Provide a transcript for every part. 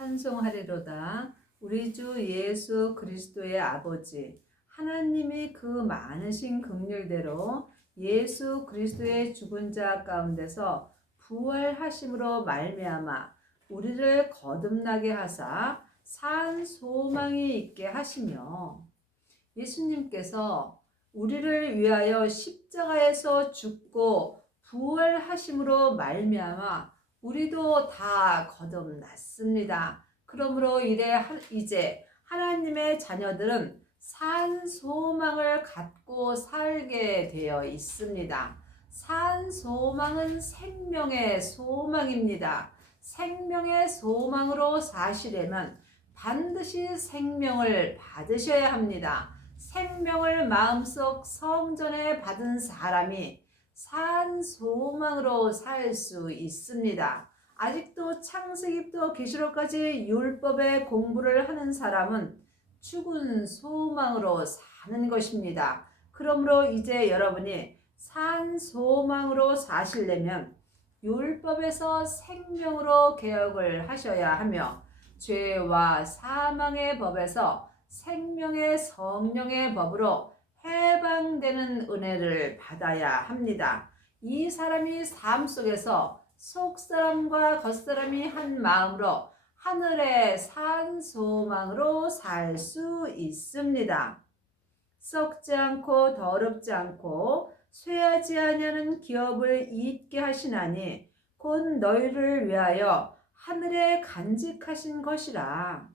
찬송하리로다. 우리 주 예수 그리스도의 아버지 하나님이 그 많으신 긍휼대로 예수 그리스도의 죽은 자 가운데서 부활하심으로 말미암아 우리를 거듭나게 하사 산 소망이 있게 하시며, 예수님께서 우리를 위하여 십자가에서 죽고 부활하심으로 말미암아 우리도 다 거듭났습니다. 그러므로 이제 하나님의 자녀들은 산 소망을 갖고 살게 되어 있습니다. 산 소망은 생명의 소망입니다. 생명의 소망으로 사시려면 반드시 생명을 받으셔야 합니다. 생명을 마음속 성전에 받은 사람이 산 소망으로 살 수 있습니다. 아직도 창세기부터 계시록까지 율법의 공부를 하는 사람은 죽은 소망으로 사는 것입니다. 그러므로 이제 여러분이 산 소망으로 사시려면 율법에서 생명으로 개혁을 하셔야 하며, 죄와 사망의 법에서 생명의 성령의 법으로 해방되는 은혜를 받아야 합니다. 이 사람이 삶 속에서 속사람과 겉사람이 한 마음으로 하늘의 산 소망으로 살 수 있습니다. 썩지 않고 더럽지 않고 쇠하지 아니하는 기업을 잊게 하시나니 곧 너희를 위하여 하늘에 간직하신 것이라.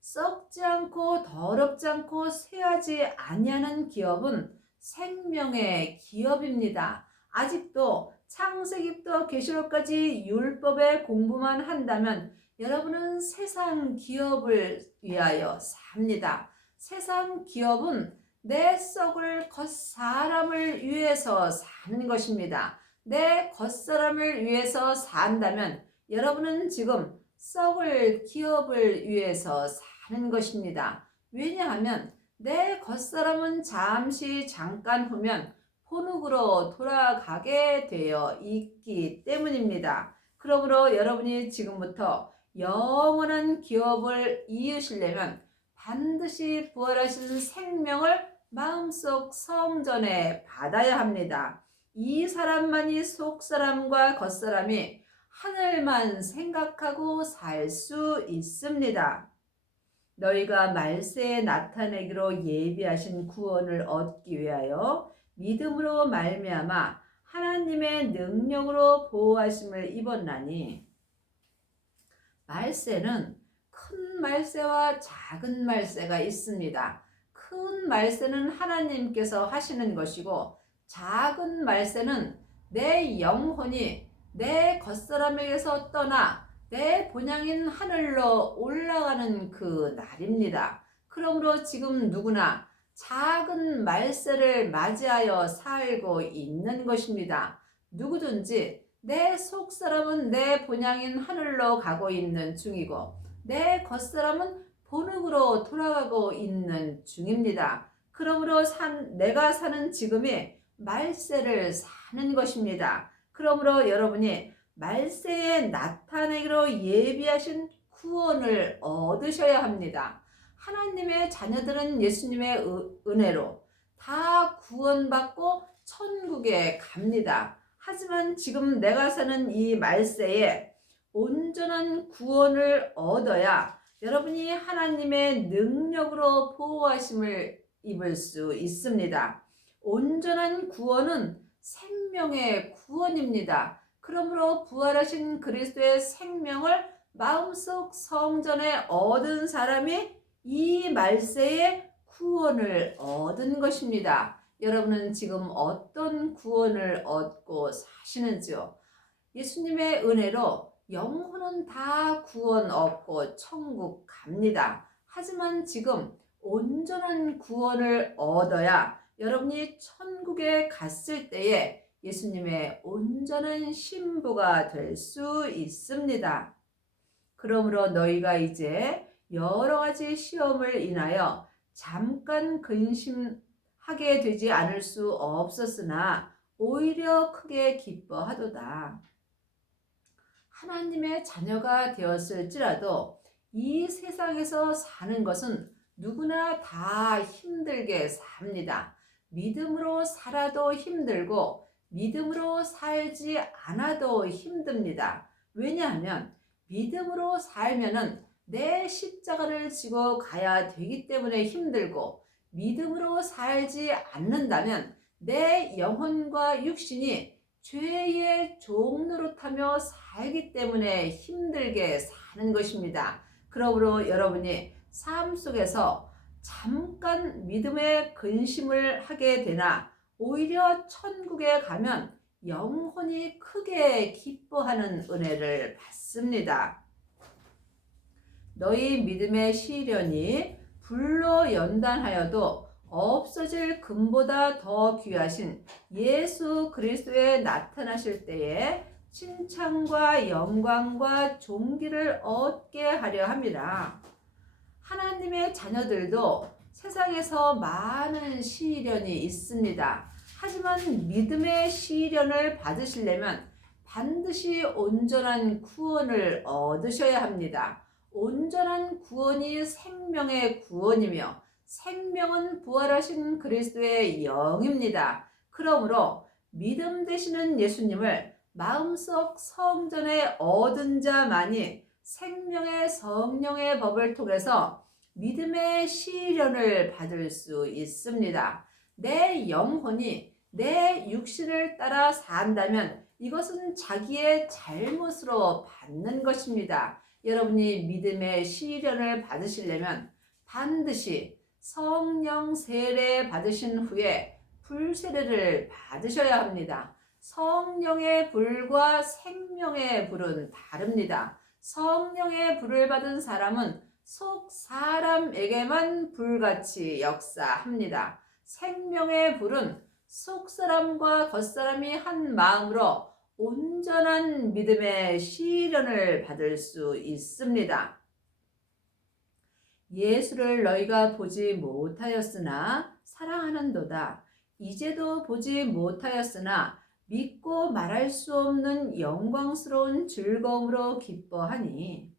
썩지 않고 더럽지 않고 쇠하지 아니하는 기업은 생명의 기업입니다. 아직도 창세기부터 계시록까지 율법의 공부만 한다면 여러분은 세상 기업을 위하여 삽니다. 세상 기업은 내 썩을 겉사람을 위해서 사는 것입니다. 내 겉사람을 위해서 산다면 여러분은 지금 썩을 기업을 위해서 사는 것입니다. 왜냐하면 내 겉사람은 잠깐 후면 본흙으로 돌아가게 되어 있기 때문입니다. 그러므로 여러분이 지금부터 영원한 기업을 이으시려면 반드시 부활하신 생명을 마음속 성전에 받아야 합니다. 이 사람만이 속사람과 겉사람이 하늘만 생각하고 살 수 있습니다. 너희가 말세에 나타내기로 예비하신 구원을 얻기 위하여 믿음으로 말미암아 하나님의 능력으로 보호하심을 입었나니, 말세는 큰 말세와 작은 말세가 있습니다. 큰 말세는 하나님께서 하시는 것이고, 작은 말세는 내 영혼이 내 겉사람에게서 떠나 내 본향인 하늘로 올라가는 그 날입니다. 그러므로 지금 누구나 작은 말세를 맞이하여 살고 있는 것입니다. 누구든지 내 속사람은 내 본향인 하늘로 가고 있는 중이고 내 겉사람은 본흙으로 돌아가고 있는 중입니다. 그러므로 내가 사는 지금이 말세를 사는 것입니다. 그러므로 여러분이 말세에 나타내기로 예비하신 구원을 얻으셔야 합니다. 하나님의 자녀들은 예수님의 은혜로 다 구원받고 천국에 갑니다. 하지만 지금 내가 사는 이 말세에 온전한 구원을 얻어야 여러분이 하나님의 능력으로 보호하심을 입을 수 있습니다. 온전한 구원은 생명의 구원입니다. 그러므로 부활하신 그리스도의 생명을 마음속 성전에 얻은 사람이 이 말세에 구원을 얻은 것입니다. 여러분은 지금 어떤 구원을 얻고 사시는지요? 예수님의 은혜로 영혼은 다 구원 얻고 천국 갑니다. 하지만 지금 온전한 구원을 얻어야 여러분이 천국에 갔을 때에 예수님의 온전한 신부가 될 수 있습니다. 그러므로 너희가 이제 여러 가지 시험을 인하여 잠깐 근심하게 되지 않을 수 없었으나 오히려 크게 기뻐하도다. 하나님의 자녀가 되었을지라도 이 세상에서 사는 것은 누구나 다 힘들게 삽니다. 믿음으로 살아도 힘들고 믿음으로 살지 않아도 힘듭니다. 왜냐하면 믿음으로 살면은 내 십자가를 지고 가야 되기 때문에 힘들고, 믿음으로 살지 않는다면 내 영혼과 육신이 죄의 종노릇하며 살기 때문에 힘들게 사는 것입니다. 그러므로 여러분이 삶 속에서 잠깐 믿음의 근심을 하게 되나 오히려 천국에 가면 영혼이 크게 기뻐하는 은혜를 받습니다. 너희 믿음의 시련이 불로 연단하여도 없어질 금보다 더 귀하신 예수 그리스도에 나타나실 때에 칭찬과 영광과 존귀를 얻게 하려 함이라. 하나님의 자녀들도 세상에서 많은 시련이 있습니다. 하지만 믿음의 시련을 받으시려면 반드시 온전한 구원을 얻으셔야 합니다. 온전한 구원이 생명의 구원이며 생명은 부활하신 그리스도의 영입니다. 그러므로 믿음 되시는 예수님을 마음속 성전에 얻은 자만이 생명의 성령의 법을 통해서 믿음의 시련을 받을 수 있습니다. 내 영혼이 내 육신을 따라 산다면 이것은 자기의 잘못으로 받는 것입니다. 여러분이 믿음의 시련을 받으시려면 반드시 성령 세례 받으신 후에 불세례를 받으셔야 합니다. 성령의 불과 생명의 불은 다릅니다. 성령의 불을 받은 사람은 속 사람에게만 불같이 역사합니다. 생명의 불은 속 사람과 겉 사람이 한 마음으로 온전한 믿음의 시련을 받을 수 있습니다. 예수를 너희가 보지 못하였으나 사랑하는도다. 이제도 보지 못하였으나 믿고 말할 수 없는 영광스러운 즐거움으로 기뻐하니,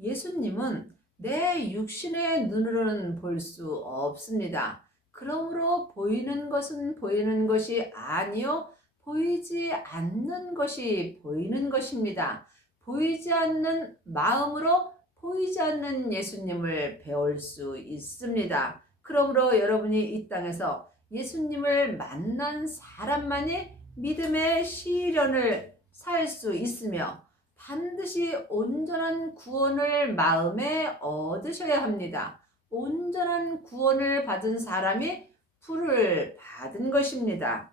예수님은 내 육신의 눈으로는 볼 수 없습니다. 그러므로 보이는 것은 보이는 것이 아니요 보이지 않는 것이 보이는 것입니다. 보이지 않는 마음으로 보이지 않는 예수님을 배울 수 있습니다. 그러므로 여러분이 이 땅에서 예수님을 만난 사람만이 믿음의 시련을 살 수 있으며 반드시 온전한 구원을 마음에 얻으셔야 합니다. 온전한 구원을 받은 사람이 불을 받은 것입니다.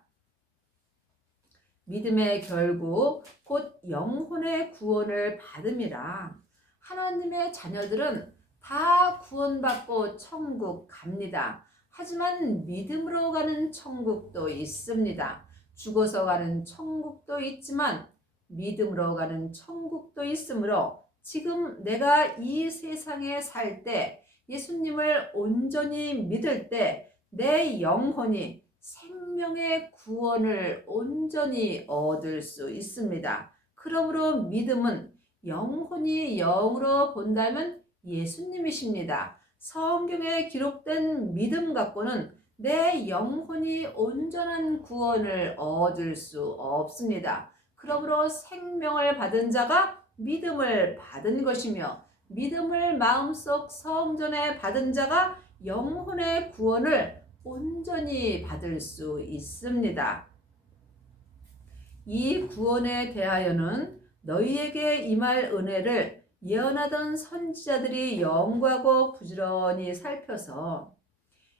믿음의 결국 곧 영혼의 구원을 받음이라. 하나님의 자녀들은 다 구원받고 천국 갑니다. 하지만 믿음으로 가는 천국도 있습니다. 죽어서 가는 천국도 있지만 믿음으로 가는 천국도 있으므로 지금 내가 이 세상에 살 때 예수님을 온전히 믿을 때 내 영혼이 생명의 구원을 온전히 얻을 수 있습니다. 그러므로 믿음은 영혼이 영으로 본다면 예수님이십니다. 성경에 기록된 믿음 갖고는 내 영혼이 온전한 구원을 얻을 수 없습니다. 그러므로 생명을 받은 자가 믿음을 받은 것이며 믿음을 마음속 성전에 받은 자가 영혼의 구원을 온전히 받을 수 있습니다. 이 구원에 대하여는 너희에게 임할 은혜를 예언하던 선지자들이 연구하고 부지런히 살펴서,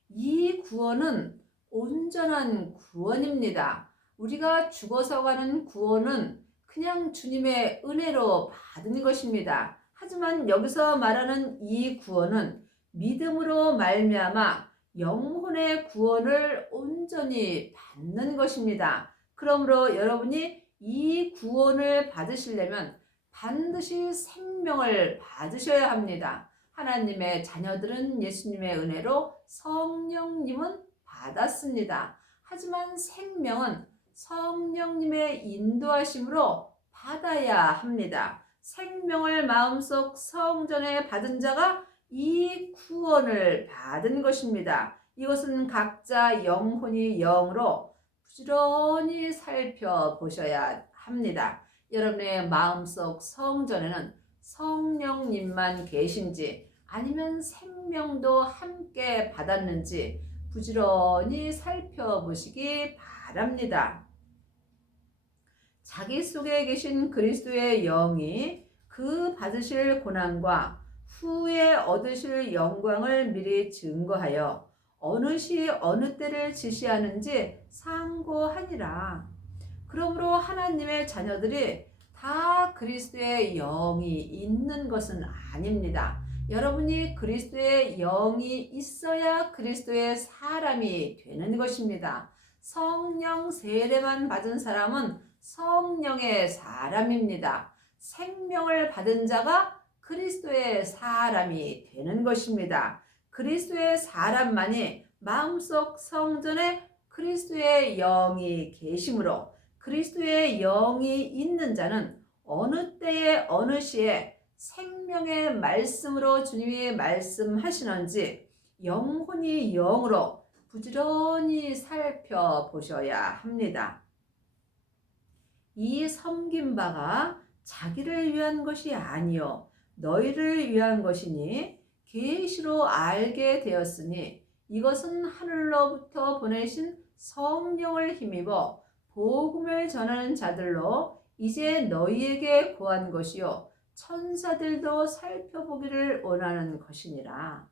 이 구원은 온전한 구원입니다. 우리가 죽어서 가는 구원은 그냥 주님의 은혜로 받은 것입니다. 하지만 여기서 말하는 이 구원은 믿음으로 말미암아 영혼의 구원을 온전히 받는 것입니다. 그러므로 여러분이 이 구원을 받으시려면 반드시 생명을 받으셔야 합니다. 하나님의 자녀들은 예수님의 은혜로 성령님은 받았습니다. 하지만 생명은 성령님의 인도하심으로 받아야 합니다. 생명을 마음속 성전에 받은 자가 이 구원을 받은 것입니다. 이것은 각자 영혼이 영으로 부지런히 살펴보셔야 합니다. 여러분의 마음속 성전에는 성령님만 계신지 아니면 생명도 함께 받았는지 부지런히 살펴보시기 바랍니다. 자기 속에 계신 그리스도의 영이 그 받으실 고난과 후에 얻으실 영광을 미리 증거하여 어느 시 어느 때를 지시하는지 상고하니라. 그러므로 하나님의 자녀들이 다 그리스도의 영이 있는 것은 아닙니다. 여러분이 그리스도의 영이 있어야 그리스도의 사람이 되는 것입니다. 성령 세례만 받은 사람은 성령의 사람입니다. 생명을 받은 자가 그리스도의 사람이 되는 것입니다. 그리스도의 사람만이 마음속 성전에 그리스도의 영이 계심으로 그리스도의 영이 있는 자는 어느 때에 어느 시에 생명의 말씀으로 주님이 말씀하시는지 영혼이 영으로 부지런히 살펴보셔야 합니다. 이 섬긴 바가 자기를 위한 것이 아니요 너희를 위한 것이니 계시로 알게 되었으니 이것은 하늘로부터 보내신 성령을 힘입어 복음을 전하는 자들로 이제 너희에게 고한 것이요 천사들도 살펴보기를 원하는 것이니라.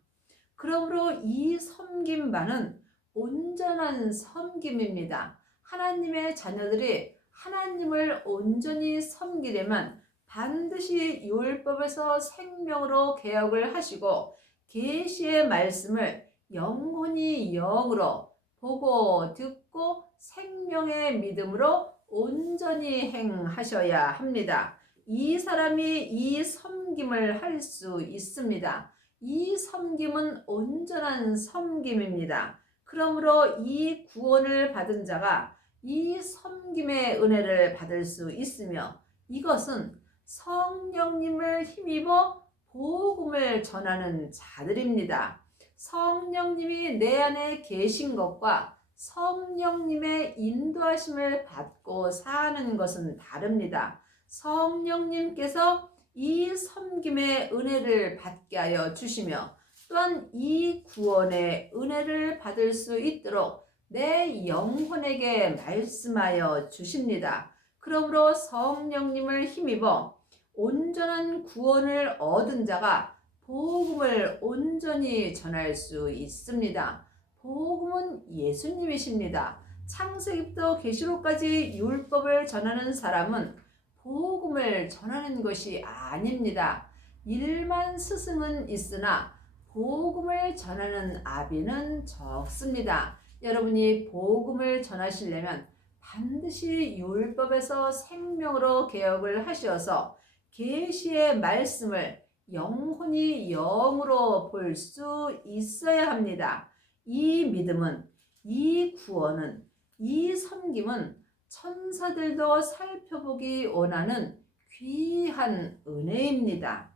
그러므로 이 섬긴 바는 온전한 섬김입니다. 하나님의 자녀들이 하나님을 온전히 섬기려면 반드시 율법에서 생명으로 개혁을 하시고 계시의 말씀을 영혼이 영으로 보고 듣고 생명의 믿음으로 온전히 행하셔야 합니다. 이 사람이 이 섬김을 할 수 있습니다. 이 섬김은 온전한 섬김입니다. 그러므로 이 구원을 받은 자가 이 섬김의 은혜를 받을 수 있으며 이것은 성령님을 힘입어 복음을 전하는 자들입니다. 성령님이 내 안에 계신 것과 성령님의 인도하심을 받고 사는 것은 다릅니다. 성령님께서 이 섬김의 은혜를 받게 하여 주시며 또한 이 구원의 은혜를 받을 수 있도록 내 영혼에게 말씀하여 주십니다. 그러므로 성령님을 힘입어 온전한 구원을 얻은 자가 복음을 온전히 전할 수 있습니다. 복음은 예수님이십니다. 창세기부터 계시록까지 율법을 전하는 사람은 복음을 전하는 것이 아닙니다. 일만 스승은 있으나 복음을 전하는 아비는 적습니다. 여러분이 복음을 전하시려면 반드시 율법에서 생명으로 개혁을 하셔서 계시의 말씀을 영혼이 영으로 볼 수 있어야 합니다. 이 믿음은, 이 구원은, 이 섬김은 천사들도 살펴보기 원하는 귀한 은혜입니다.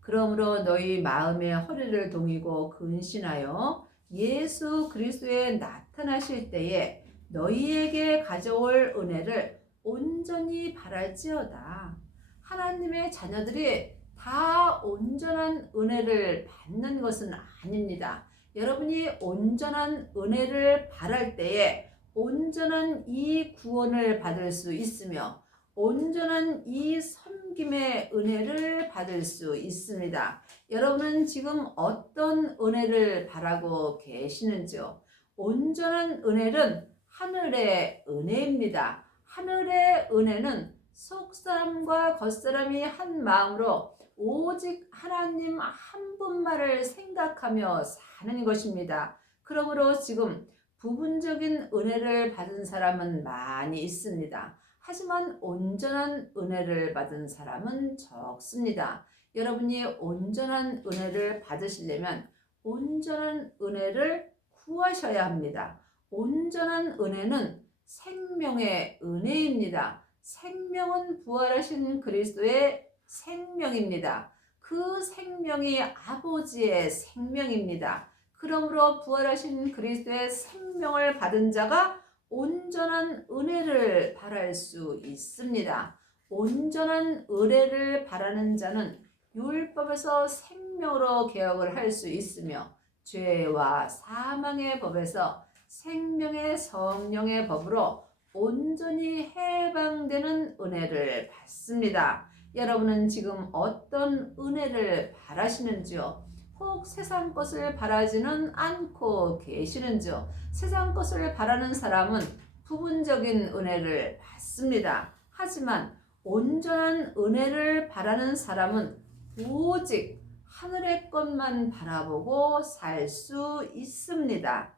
그러므로 너희 마음의 허리를 동이고 근신하여 예수 그리스도에 나타나실 때에 너희에게 가져올 은혜를 온전히 바랄지어다. 하나님의 자녀들이 다 온전한 은혜를 받는 것은 아닙니다. 여러분이 온전한 은혜를 바랄 때에 온전한 이 구원을 받을 수 있으며 온전한 이 섬김의 은혜를 받을 수 있습니다. 여러분은 지금 어떤 은혜를 바라고 계시는지요? 온전한 은혜는 하늘의 은혜입니다. 하늘의 은혜는 속사람과 겉사람이 한 마음으로 오직 하나님 한 분만을 생각하며 사는 것입니다. 그러므로 지금 부분적인 은혜를 받은 사람은 많이 있습니다. 하지만 온전한 은혜를 받은 사람은 적습니다. 여러분이 온전한 은혜를 받으시려면 온전한 은혜를 구하셔야 합니다. 온전한 은혜는 생명의 은혜입니다. 생명은 부활하신 그리스도의 생명입니다. 그 생명이 아버지의 생명입니다. 그러므로 부활하신 그리스도의 생명을 받은 자가 온전한 은혜를 바랄 수 있습니다. 온전한 은혜를 바라는 자는 율법에서 생명으로 개혁을 할 수 있으며 죄와 사망의 법에서 생명의 성령의 법으로 온전히 해방되는 은혜를 받습니다. 여러분은 지금 어떤 은혜를 바라시는지요? 혹 세상 것을 바라지는 않고 계시는지요? 세상 것을 바라는 사람은 부분적인 은혜를 받습니다. 하지만 온전한 은혜를 바라는 사람은 오직 하늘의 것만 바라보고 살 수 있습니다.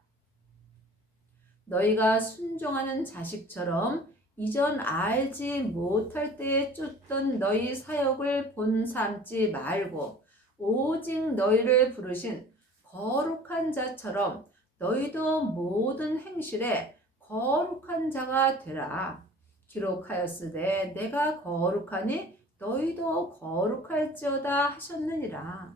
너희가 순종하는 자식처럼 이전 알지 못할 때에 쫓던 너희 사역을 본삼지 말고 오직 너희를 부르신 거룩한 자처럼 너희도 모든 행실에 거룩한 자가 되라. 기록하였으되 내가 거룩하니 너희도 거룩할지어다 하셨느니라.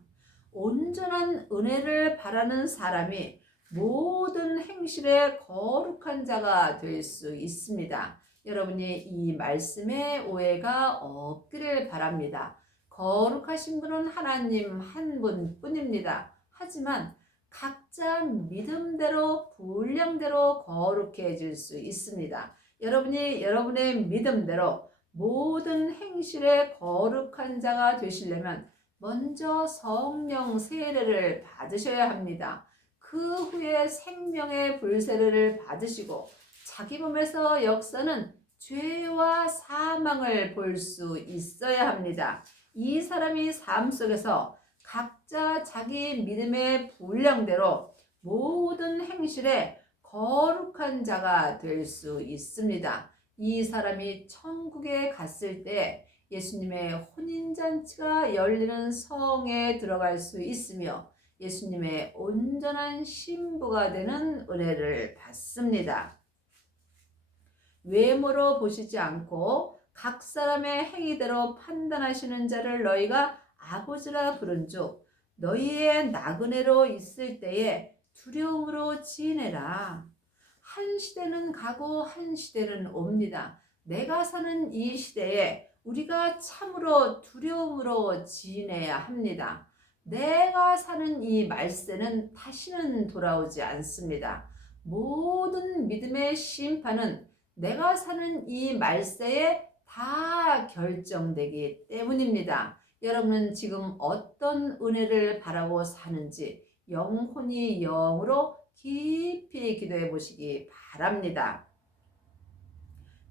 온전한 은혜를 바라는 사람이 모든 행실에 거룩한 자가 될 수 있습니다. 여러분이 이 말씀에 오해가 없기를 바랍니다. 거룩하신 분은 하나님 한 분뿐입니다. 하지만 각자 믿음대로 분량대로 거룩해질 수 있습니다. 여러분이 여러분의 믿음대로 모든 행실에 거룩한 자가 되시려면 먼저 성령 세례를 받으셔야 합니다. 그 후에 생명의 불세례를 받으시고 자기 몸에서 역사는 죄와 사망을 볼 수 있어야 합니다. 이 사람이 삶 속에서 각자 자기 믿음의 분량대로 모든 행실에 거룩한 자가 될 수 있습니다. 이 사람이 천국에 갔을 때 예수님의 혼인잔치가 열리는 성에 들어갈 수 있으며 예수님의 온전한 신부가 되는 은혜를 받습니다. 외모로 보시지 않고 각 사람의 행위대로 판단하시는 자를 너희가 아버지라 부른즉 너희의 나그네로 있을 때에 두려움으로 지내라. 한 시대는 가고 한 시대는 옵니다. 내가 사는 이 시대에 우리가 참으로 두려움으로 지내야 합니다. 내가 사는 이 말세는 다시는 돌아오지 않습니다. 모든 믿음의 심판은 내가 사는 이 말세에 다 결정되기 때문입니다. 여러분은 지금 어떤 은혜를 바라고 사는지 영혼이 영으로 깊이 기도해 보시기 바랍니다.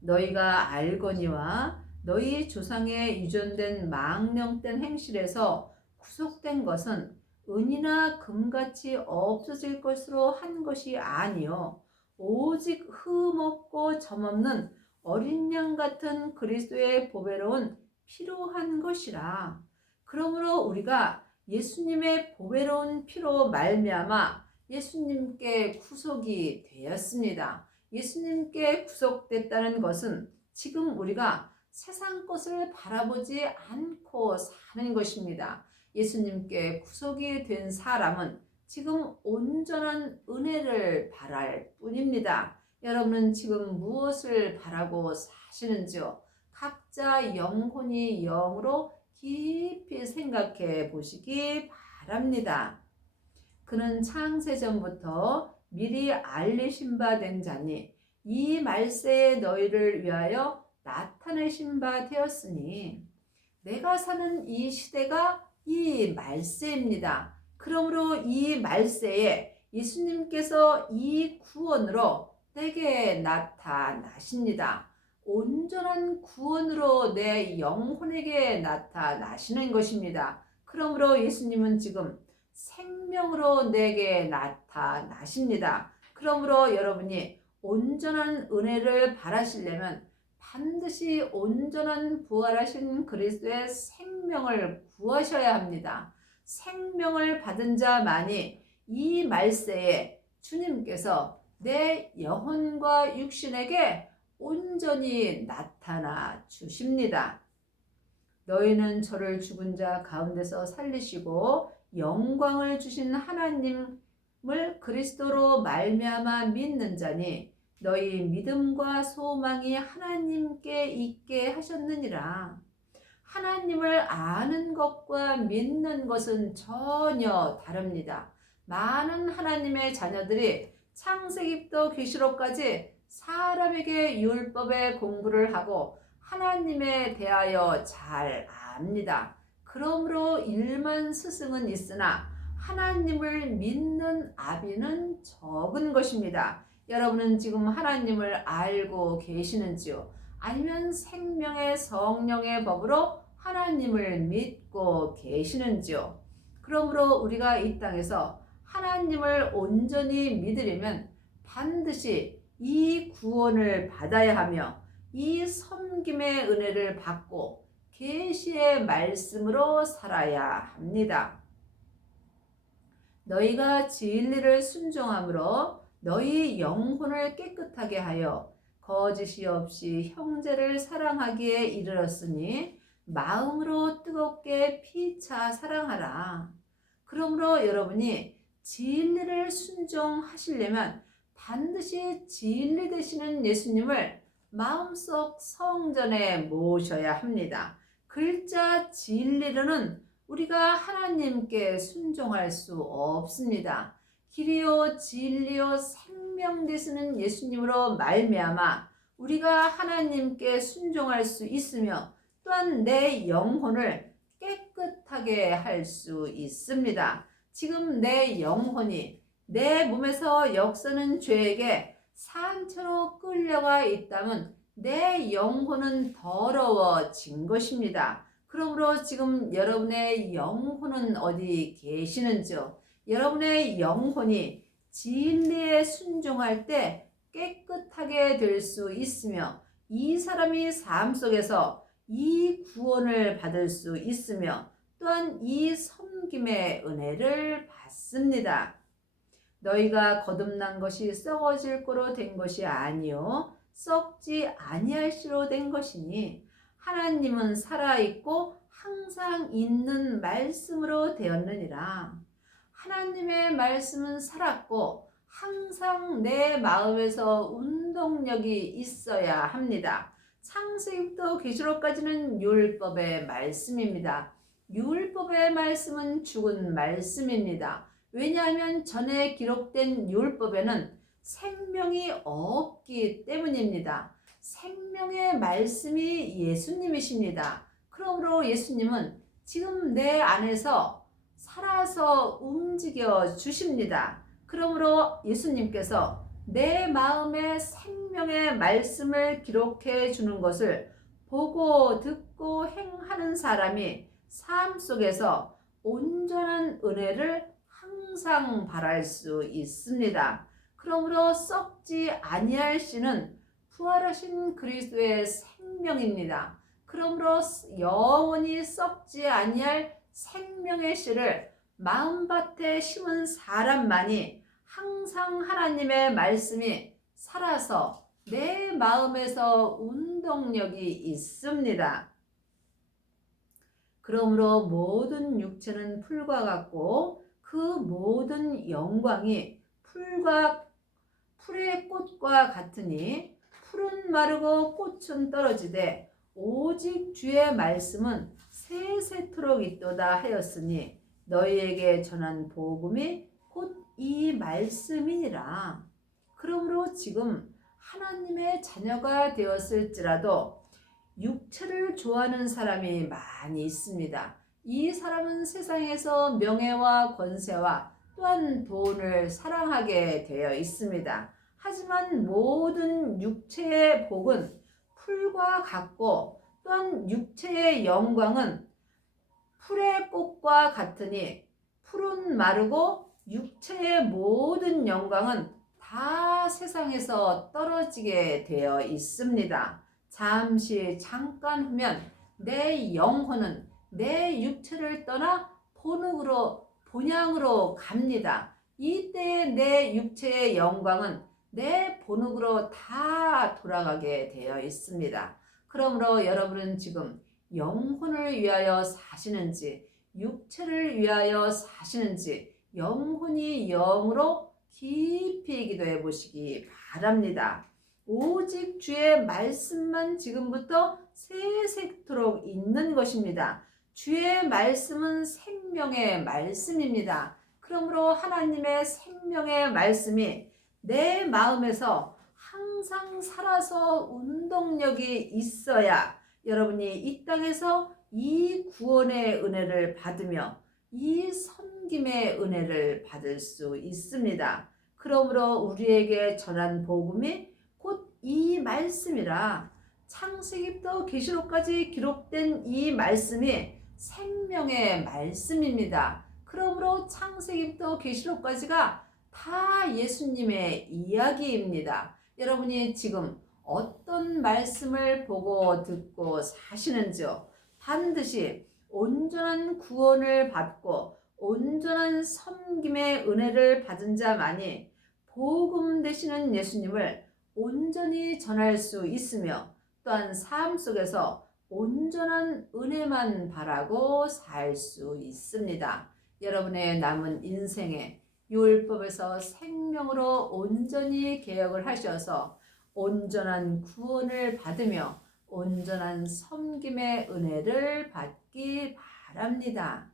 너희가 알거니와 너희 조상의 유전된 망령된 행실에서 구속된 것은 은이나 금같이 없어질 것으로 한 것이 아니요 오직 흠없고 점없는 어린 양 같은 그리스도의 보배로운 피로 한 것이라. 그러므로 우리가 예수님의 보배로운 피로 말미암아 예수님께 구속이 되었습니다. 예수님께 구속됐다는 것은 지금 우리가 세상 것을 바라보지 않고 사는 것입니다. 예수님께 구속이 된 사람은 지금 온전한 은혜를 바랄 뿐입니다. 여러분은 지금 무엇을 바라고 사시는지요? 각자 영혼이 영으로 깊이 생각해 보시기 바랍니다. 그는 창세전부터 미리 알리신 바 된 자니 이 말세에 너희를 위하여 나타내신 바 되었으니 내가 사는 이 시대가 이 말세입니다. 그러므로 이 말세에 예수님께서 이 구원으로 내게 나타나십니다. 온전한 구원으로 내 영혼에게 나타나시는 것입니다. 그러므로 예수님은 지금 생명으로 내게 나타나십니다. 그러므로 여러분이 온전한 은혜를 바라시려면 반드시 온전한 부활하신 그리스도의 생명을 구하셔야 합니다. 생명을 받은 자만이 이 말세에 주님께서 내 영혼과 육신에게 온전히 나타나 주십니다. 너희는 저를 죽은 자 가운데서 살리시고 영광을 주신 하나님을 그리스도로 말미암아 믿는 자니 너희 믿음과 소망이 하나님께 있게 하셨느니라. 하나님을 아는 것과 믿는 것은 전혀 다릅니다. 많은 하나님의 자녀들이 창세기부터 계시록까지 사람에게 율법의 공부를 하고 하나님에 대하여 잘 압니다. 그러므로 일만 스승은 있으나 하나님을 믿는 아비는 적은 것입니다. 여러분은 지금 하나님을 알고 계시는지요? 아니면 생명의 성령의 법으로 하나님을 믿고 계시는지요? 그러므로 우리가 이 땅에서 하나님을 온전히 믿으려면 반드시 이 구원을 받아야 하며 이 섬김의 은혜를 받고 계시의 말씀으로 살아야 합니다. 너희가 진리를 순종함으로 너희 영혼을 깨끗하게 하여 거짓이 없이 형제를 사랑하기에 이르렀으니 마음으로 뜨겁게 피차 사랑하라. 그러므로 여러분이 진리를 순종하시려면 반드시 진리 되시는 예수님을 마음속 성전에 모셔야 합니다. 글자 진리로는 우리가 하나님께 순종할 수 없습니다. 길이요 진리요 생명 되시는 예수님으로 말미암아 우리가 하나님께 순종할 수 있으며 또한 내 영혼을 깨끗하게 할 수 있습니다. 지금 내 영혼이 내 몸에서 역사는 죄에게 산채로 끌려가 있다면 내 영혼은 더러워진 것입니다. 그러므로 지금 여러분의 영혼은 어디 계시는지요? 여러분의 영혼이 진리에 순종할 때 깨끗하게 될 수 있으며 이 사람이 삶 속에서 이 구원을 받을 수 있으며 또한 이 섬김의 은혜를 받습니다. 너희가 거듭난 것이 썩어질 거로 된 것이 아니요 썩지 아니할 시로 된 것이니 하나님은 살아있고 항상 있는 말씀으로 되었느니라. 하나님의 말씀은 살았고 항상 내 마음에서 운동력이 있어야 합니다. 창세기부터 계시록까지는 율법의 말씀입니다. 율법의 말씀은 죽은 말씀입니다. 왜냐하면 전에 기록된 율법에는 생명이 없기 때문입니다. 생명의 말씀이 예수님이십니다. 그러므로 예수님은 지금 내 안에서 살아서 움직여 주십니다. 그러므로 예수님께서 내 마음에 생명의 말씀을 기록해 주는 것을 보고 듣고 행하는 사람이 삶 속에서 온전한 은혜를 항상 바랄 수 있습니다. 그러므로 썩지 아니할 씨는 부활하신 그리스도의 생명입니다. 그러므로 영원히 썩지 아니할 생명의 씨를 마음밭에 심은 사람만이 항상 하나님의 말씀이 살아서 내 마음에서 운동력이 있습니다. 그러므로 모든 육체는 풀과 같고 그 모든 영광이 풀의 꽃과 같으니 풀은 마르고 꽃은 떨어지되 오직 주의 말씀은 세세토록 있도다 하였으니 너희에게 전한 복음이 곧 이 말씀이니라. 그러므로 지금 하나님의 자녀가 되었을지라도 육체를 좋아하는 사람이 많이 있습니다. 이 사람은 세상에서 명예와 권세와 또한 돈을 사랑하게 되어 있습니다. 하지만 모든 육체의 복은 풀과 같고 또한 육체의 영광은 풀의 꽃과 같으니 풀은 마르고 육체의 모든 영광은 다 세상에서 떨어지게 되어 있습니다. 잠깐 후면 내 영혼은 내 육체를 떠나 본향으로 갑니다. 이때의 내 육체의 영광은 내 본능으로 다 돌아가게 되어 있습니다. 그러므로 여러분은 지금 영혼을 위하여 사시는지 육체를 위하여 사시는지 영혼이 영으로 깊이 기도해 보시기 바랍니다. 오직 주의 말씀만 지금부터 세세토록 있는 것입니다. 주의 말씀은 생명의 말씀입니다. 그러므로 하나님의 생명의 말씀이 내 마음에서 항상 살아서 운동력이 있어야 여러분이 이 땅에서 이 구원의 은혜를 받으며 이 섬김의 은혜를 받을 수 있습니다. 그러므로 우리에게 전한 복음이 곧 이 말씀이라 창세기부터 계시록까지 기록된 이 말씀이 생명의 말씀입니다. 그러므로 창세기부터 계시록까지가 다 예수님의 이야기입니다. 여러분이 지금 어떤 말씀을 보고 듣고 사시는지요? 반드시 온전한 구원을 받고 온전한 섬김의 은혜를 받은 자만이 복음 되시는 예수님을 온전히 전할 수 있으며 또한 삶 속에서 온전한 은혜만 바라고 살 수 있습니다. 여러분의 남은 인생에 율법에서 생명으로 온전히 개혁을 하셔서 온전한 구원을 받으며 온전한 섬김의 은혜를 받기 바랍니다.